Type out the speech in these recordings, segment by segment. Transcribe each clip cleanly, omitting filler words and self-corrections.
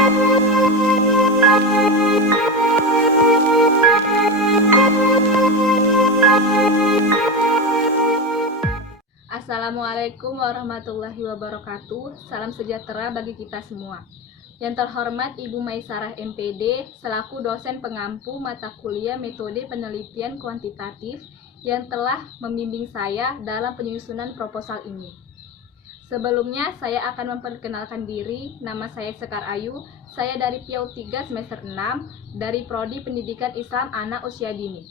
Assalamualaikum warahmatullahi wabarakatuh. Salam sejahtera bagi kita semua. Yang terhormat Ibu Maisarah MPD selaku dosen pengampu mata kuliah metode penelitian kuantitatif yang telah membimbing saya dalam penyusunan proposal ini. Sebelumnya saya akan memperkenalkan diri. Nama saya Sekar Ayu. Saya dari PIAU 3 semester 6 dari Prodi Pendidikan Islam Anak Usia Dini.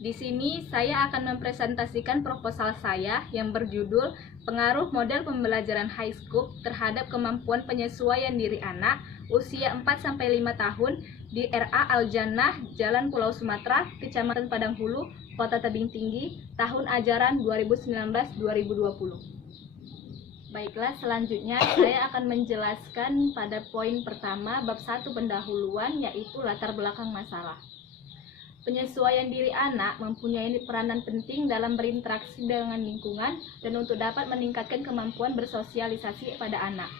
Di sini saya akan mempresentasikan proposal saya yang berjudul Pengaruh Model Pembelajaran High Scope terhadap Kemampuan Penyesuaian Diri Anak Usia 4-5 tahun di RA Al-Jannah, Jalan Pulau Sumatera, Kecamatan Padang Hulu, Kota Tebing Tinggi, tahun ajaran 2019-2020. Baiklah, selanjutnya saya akan menjelaskan pada poin pertama bab 1 pendahuluan, yaitu latar belakang masalah. Penyesuaian diri anak mempunyai peranan penting dalam berinteraksi dengan lingkungan dan untuk dapat meningkatkan kemampuan bersosialisasi pada anak.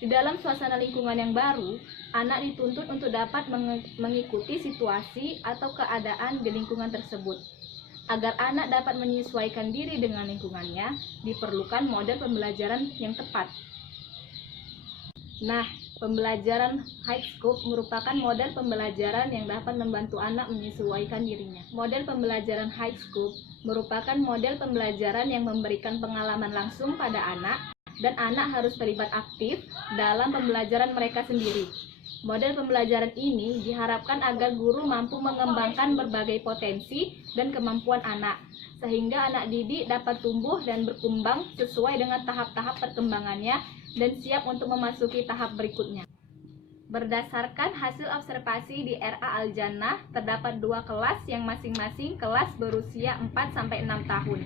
Di dalam suasana lingkungan yang baru, anak dituntut untuk dapat mengikuti situasi atau keadaan di lingkungan tersebut. Agar anak dapat menyesuaikan diri dengan lingkungannya, diperlukan model pembelajaran yang tepat. Nah, pembelajaran high scope merupakan model pembelajaran yang dapat membantu anak menyesuaikan dirinya. Model pembelajaran high scope merupakan model pembelajaran yang memberikan pengalaman langsung pada anak, dan anak harus terlibat aktif dalam pembelajaran mereka sendiri. Model pembelajaran ini diharapkan agar guru mampu mengembangkan berbagai potensi dan kemampuan anak, sehingga anak didik dapat tumbuh dan berkembang sesuai dengan tahap-tahap perkembangannya dan siap untuk memasuki tahap berikutnya. Berdasarkan hasil observasi di RA Al-Jannah, terdapat 2 kelas yang masing-masing kelas berusia 4-6 tahun.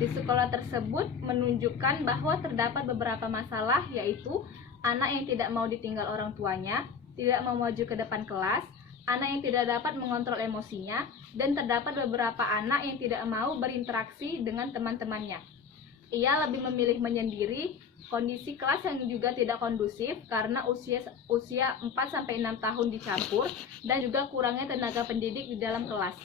Di sekolah tersebut menunjukkan bahwa terdapat beberapa masalah, yaitu anak yang tidak mau ditinggal orang tuanya, tidak mau maju ke depan kelas, anak yang tidak dapat mengontrol emosinya, dan terdapat beberapa anak yang tidak mau berinteraksi dengan teman-temannya. Ia lebih memilih menyendiri, kondisi kelas yang juga tidak kondusif karena usia 4-6 tahun dicampur, dan juga kurangnya tenaga pendidik di dalam kelas.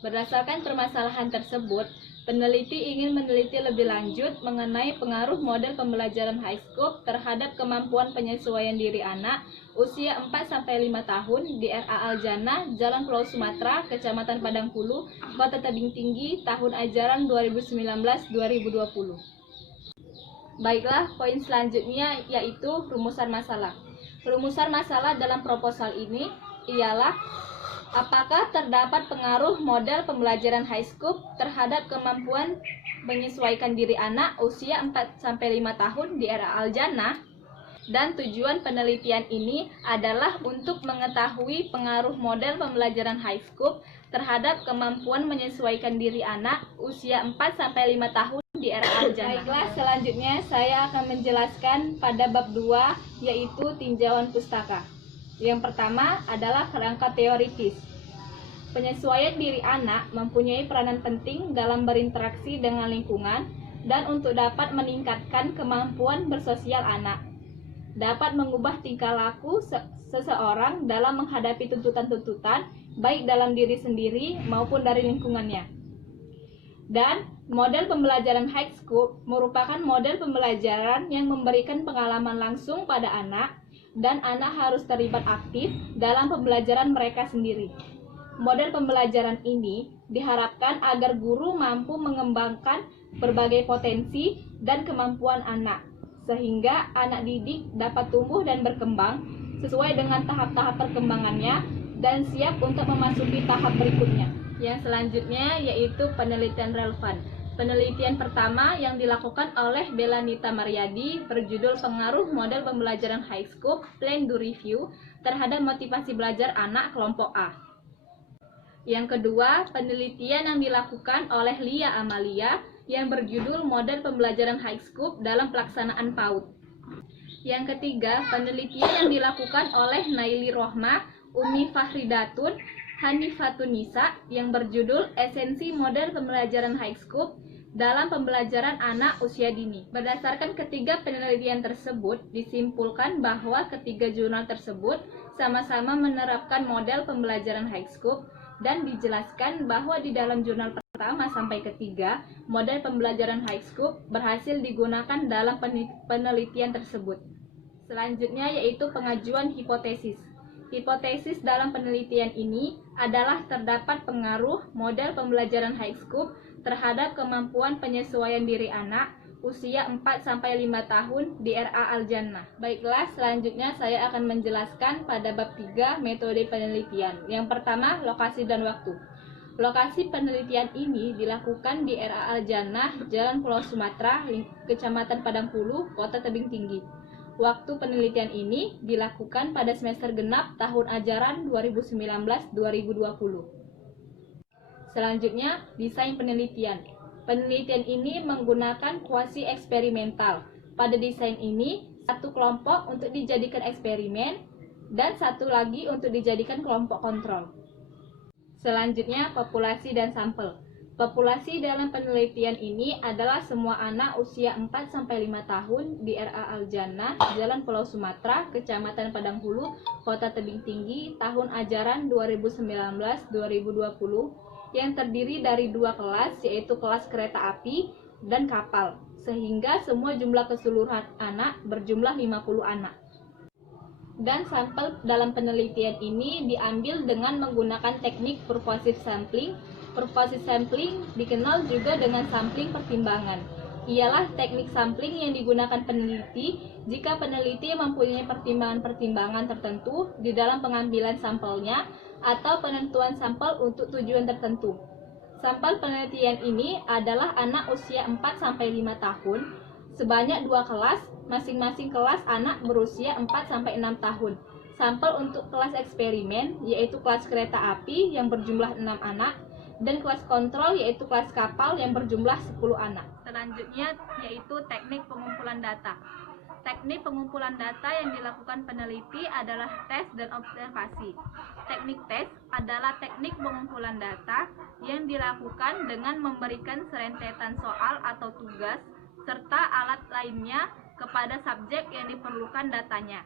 Berdasarkan permasalahan tersebut, peneliti ingin meneliti lebih lanjut mengenai pengaruh model pembelajaran high scope terhadap kemampuan penyesuaian diri anak usia 4-5 tahun di RA Al-Jannah, Jalan Pulau Sumatera, Kecamatan Padang Hulu, Kota Tebing Tinggi, tahun ajaran 2019-2020. Baiklah, poin selanjutnya yaitu rumusan masalah. Rumusan masalah dalam proposal ini ialah apakah terdapat pengaruh model pembelajaran high scope terhadap kemampuan menyesuaikan diri anak usia 4-5 tahun di RA Al-Jannah? Dan tujuan penelitian ini adalah untuk mengetahui pengaruh model pembelajaran high scope terhadap kemampuan menyesuaikan diri anak usia 4-5 tahun di RA Al-Jannah. Baiklah, selanjutnya saya akan menjelaskan pada bab 2, yaitu tinjauan pustaka. Yang pertama adalah kerangka teoritis. Penyesuaian diri anak mempunyai peranan penting dalam berinteraksi dengan lingkungan dan untuk dapat meningkatkan kemampuan bersosial anak. Dapat mengubah tingkah laku seseorang dalam menghadapi tuntutan-tuntutan, baik dalam diri sendiri maupun dari lingkungannya. Dan model pembelajaran high scope merupakan model pembelajaran yang memberikan pengalaman langsung pada anak, dan anak harus terlibat aktif dalam pembelajaran mereka sendiri. Model pembelajaran ini diharapkan agar guru mampu mengembangkan berbagai potensi dan kemampuan anak, sehingga anak didik dapat tumbuh dan berkembang sesuai dengan tahap-tahap perkembangannya dan siap untuk memasuki tahap berikutnya. Yang selanjutnya yaitu penelitian relevan. Penelitian pertama yang dilakukan oleh Belanita Mariadi berjudul Pengaruh Model Pembelajaran High Scope Plan Do Review terhadap motivasi belajar anak kelompok A. Yang kedua, penelitian yang dilakukan oleh Lia Amalia yang berjudul Model Pembelajaran High Scope dalam Pelaksanaan PAUD. Yang ketiga, penelitian yang dilakukan oleh Naili Rohmah, Umi Fahridatun, Hanifatun Nisa yang berjudul Esensi Model Pembelajaran High Scope dalam pembelajaran anak usia dini. Berdasarkan ketiga penelitian tersebut, disimpulkan bahwa ketiga jurnal tersebut sama-sama menerapkan model pembelajaran High-Scope dan dijelaskan bahwa di dalam jurnal pertama sampai ketiga, model pembelajaran High-Scope berhasil digunakan dalam penelitian tersebut. Selanjutnya yaitu pengajuan hipotesis. Hipotesis dalam penelitian ini adalah terdapat pengaruh model pembelajaran High-Scope terhadap kemampuan penyesuaian diri anak usia 4-5 tahun di RA Al-Jannah. Baiklah, selanjutnya saya akan menjelaskan pada bab 3 metode penelitian. Yang pertama, lokasi dan waktu. Lokasi penelitian ini dilakukan di RA Al-Jannah, Jalan Pulau Sumatera, Kecamatan Padangpulu, Kota Tebing Tinggi. Waktu penelitian ini dilakukan pada semester genap tahun ajaran 2019-2020. Selanjutnya, desain penelitian. Penelitian ini menggunakan kuasi eksperimental. Pada desain ini, satu kelompok untuk dijadikan eksperimen dan satu lagi untuk dijadikan kelompok kontrol. Selanjutnya, populasi dan sampel. Populasi dalam penelitian ini adalah semua anak usia 4-5 tahun di RA Al-Jannah, Jalan Pulau Sumatera, Kecamatan Padangpulu, Kota Tebing Tinggi, tahun ajaran 2019-2020, yang terdiri dari 2 kelas, yaitu kelas kereta api dan kapal, sehingga semua jumlah keseluruhan anak berjumlah 50 anak. Dan sampel dalam penelitian ini diambil dengan menggunakan teknik purposive sampling. Purposive sampling dikenal juga dengan sampling pertimbangan. Ialah teknik sampling yang digunakan peneliti jika peneliti mempunyai pertimbangan-pertimbangan tertentu di dalam pengambilan sampelnya atau penentuan sampel untuk tujuan tertentu. Sampel penelitian ini adalah anak usia 4-5 tahun, sebanyak 2 kelas, masing-masing kelas anak berusia 4-6 tahun. Sampel untuk kelas eksperimen, yaitu kelas kereta api yang berjumlah 6 anak, dan kelas kontrol yaitu kelas kapal yang berjumlah 10 anak. Selanjutnya yaitu teknik pengumpulan data. Teknik pengumpulan data yang dilakukan peneliti adalah tes dan observasi. Teknik tes adalah teknik pengumpulan data yang dilakukan dengan memberikan serentetan soal atau tugas serta alat lainnya kepada subjek yang diperlukan datanya.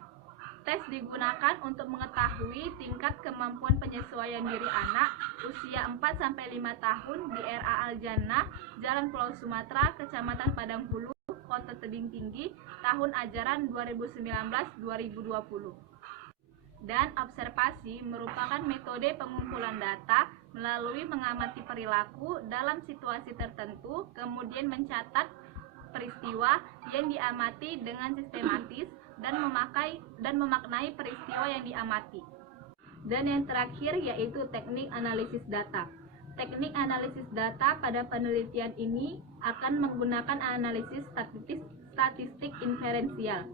Tes digunakan untuk mengetahui tingkat kemampuan penyesuaian diri anak usia 4-5 tahun di RA Al-Jannah, Jalan Pulau Sumatera, Kecamatan Padangpulu, Kota Tebing Tinggi, tahun ajaran 2019-2020. Dan observasi merupakan metode pengumpulan data melalui mengamati perilaku dalam situasi tertentu, kemudian mencatat peristiwa yang diamati dengan sistematis dan memaknai peristiwa yang diamati. Dan yang terakhir yaitu teknik analisis data. Teknik analisis data pada penelitian ini akan menggunakan analisis statistik inferensial.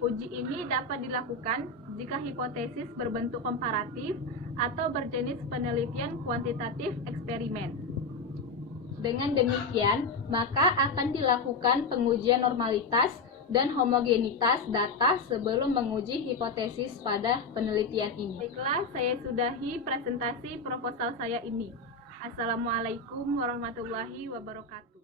Uji ini dapat dilakukan jika hipotesis berbentuk komparatif atau berjenis penelitian kuantitatif eksperimen. Dengan demikian, maka akan dilakukan pengujian normalitas dan homogenitas data sebelum menguji hipotesis pada penelitian ini. Baiklah, saya sudahi presentasi proposal saya ini. Assalamualaikum warahmatullahi wabarakatuh.